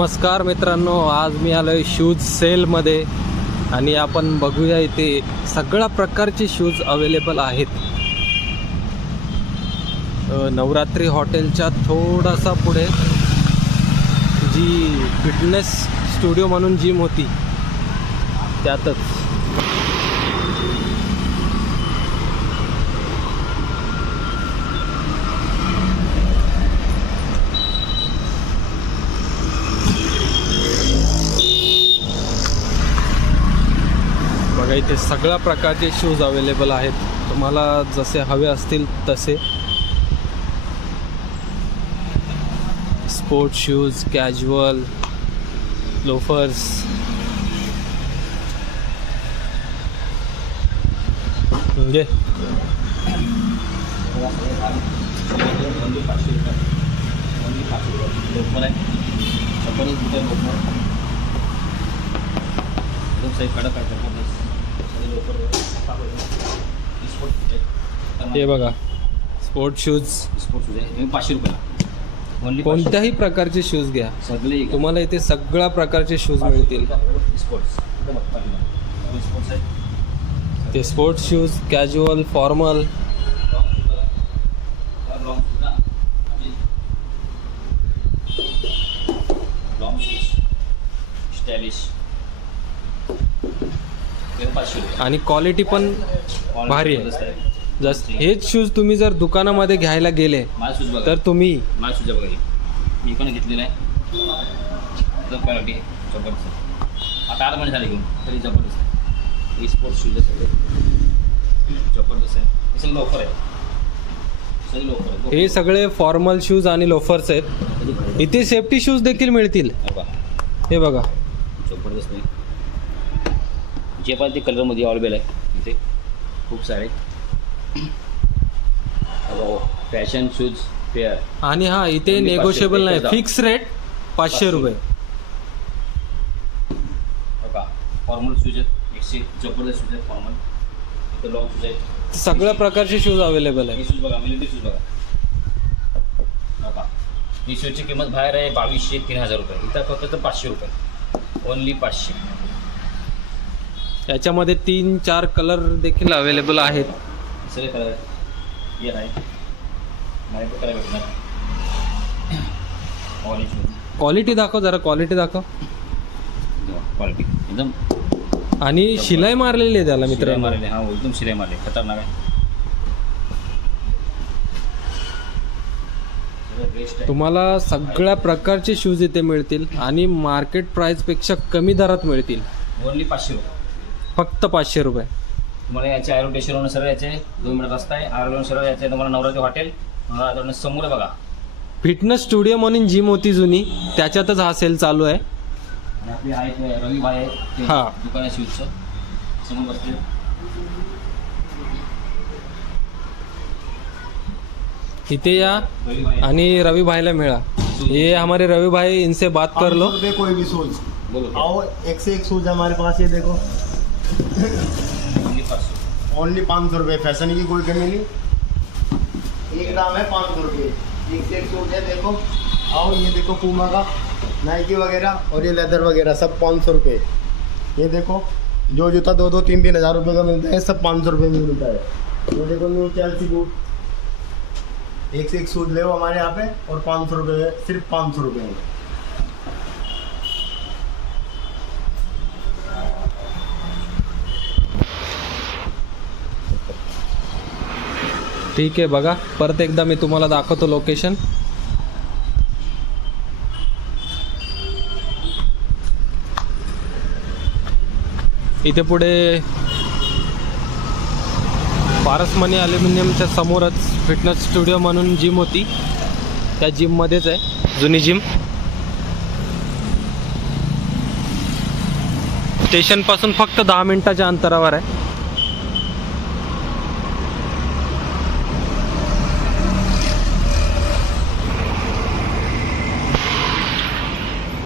नमस्कार मित्रांनो, आज मी आलोय शूज सेलमध्ये आणि आपण बघूया इथे सगळ्या प्रकारचे शूज अवेलेबल आहेत. नवरात्री हॉटेलच्या थोडासा पुढे जी फिटनेस स्टुडिओ म्हणून जिम होती त्यातच. बघा इथे सगळ्या प्रकारचे शूज अवेलेबल आहेत, तुम्हाला जसे हवे असतील तसे. Sport shoes, casual, loafers. म्हणजे हे बघा स्पोर्ट शूज, 500 रुपये. कोणत्याही प्रकारचे शूज घ्या, सगळे तुम्हाला इथे सगळ्या प्रकारचे शूज मिळतील. ते स्पोर्ट्स शूज, कॅज्युअल, फॉर्मल. आणि क्वालिटी पण भारी आहे. जस्ट हेच शूज तुम्ही जर दुकानामध्ये घ्यायला गेले तर तुम्ही माझ्या शूज बघा, मी पण घेतलेला आहे. एकदम क्वालिटी आहे, जबरदस्त. आता 8 महिने झाले घेऊन, तरी जबरदस्त आहे. स्पोर्ट्स शूज सगळे जबरदस्त आहे. हे सगळे लोफर आहे, सगळे लोफर आहे. हे सगळे फॉर्मल शूज आणि लोफर्स आहेत. इथे सेफ्टी शूज देखील मिळतील. हे बघा जबरदस्त आहे. जे पण ते कलरमध्ये अवेलेबल आहे इथे खूप सारे. Fashion shoes pair. आणि हा इथे नेगोशिएबल नाही, फिक्स रेट 500 रुपये. बघा फॉर्मल शूज आहेत, एकशे जबरदस्त शूज आहेत फॉर्मल. इथे लॉंग शूज आहेत, सगळ्या प्रकारचे शूज अवेलेबल हे आहेत. शूज बघा, मिलिटरी शूज बघा. बघा ही शूजची किंमत बाहेर आहे 2200-3000 रुपये. इथं फक्त 500 रुपये, ओनली 500. याच्यामध्ये 3-4 कलर देखील अवेलेबल आहेत. सगळे कलर आहेत. हे आहे मला तो कलर भेटणार ऑरेंज. क्वालिटी दाखव जरा, क्वालिटी दाखव. क्वालिटी एकदम. आणि शिलाई मारलेली आहे त्याला शिलाई मित्रांनो. मारले. हा एकदम शिलाई मारले, खतरनाक आहे. सगळं बेस्ट आहे. तुम्हाला सगळ्या प्रकारचे शूज इथे मिळतील आणि मार्केट प्राइसपेक्षा कमी दरात मिळतील. ओनली 500 रुपये, फक्त 500 रुपये. तुम्हाला याचे आयरो स्टेशनवरून सरळ याचे 2 मिनिट रस्ता आहे. आयरोवरून सरळ याचे तुम्हाला नवरात्री हॉटेल समोर आहे बघा. फिटनेस स्टुडिओ म्हणून जिम होती जुनी, त्याच्यातच हा सेल चालू आहे. आणि आपले आहे रवी भाई आहे ते हा. दुकान आहे शूजचं, समोर बसते. इथे या रवी भाई आणि रवि भाईला मिळा. ये हमारे रवि भाई, इनसे बात कर लो. 500 रुपये कोई भी शूज. बोलो आओ, एक से एक शूज हमारे पास. ये देखो ओनली 500. ओनली 500 रुपये. फैशन की कोई कमी नहीं. एक दाम है 500 रुपये. एक से एक शूज है. देखो आओ, ये देखो पूमा का, नाइकी वगैरह और ये लेदर वगैरह सब 500 रुपये. ये देखो जो जूता 2-2, 3-3 हज़ार रुपये का मिलता है, सब 500 रुपये में मिलता है. ये देखो न्यू चेल्सी बूट. एक से एक शूज ले हमारे यहाँ पे और 500 रुपये, सिर्फ 500 रुपये में. ठीक आहे, बघा परत एकदा मी तुम्हाला दाखवतो लोकेशन. इथे पुढे पारसमणी ॲल्युमिनियमच्या समोरच फिटनेस स्टुडिओ म्हणून जिम होती, त्या जिममध्येच आहे जुनी जिम. स्टेशनपासून फक्त 10 मिनिटाच्या अंतरावर आहे.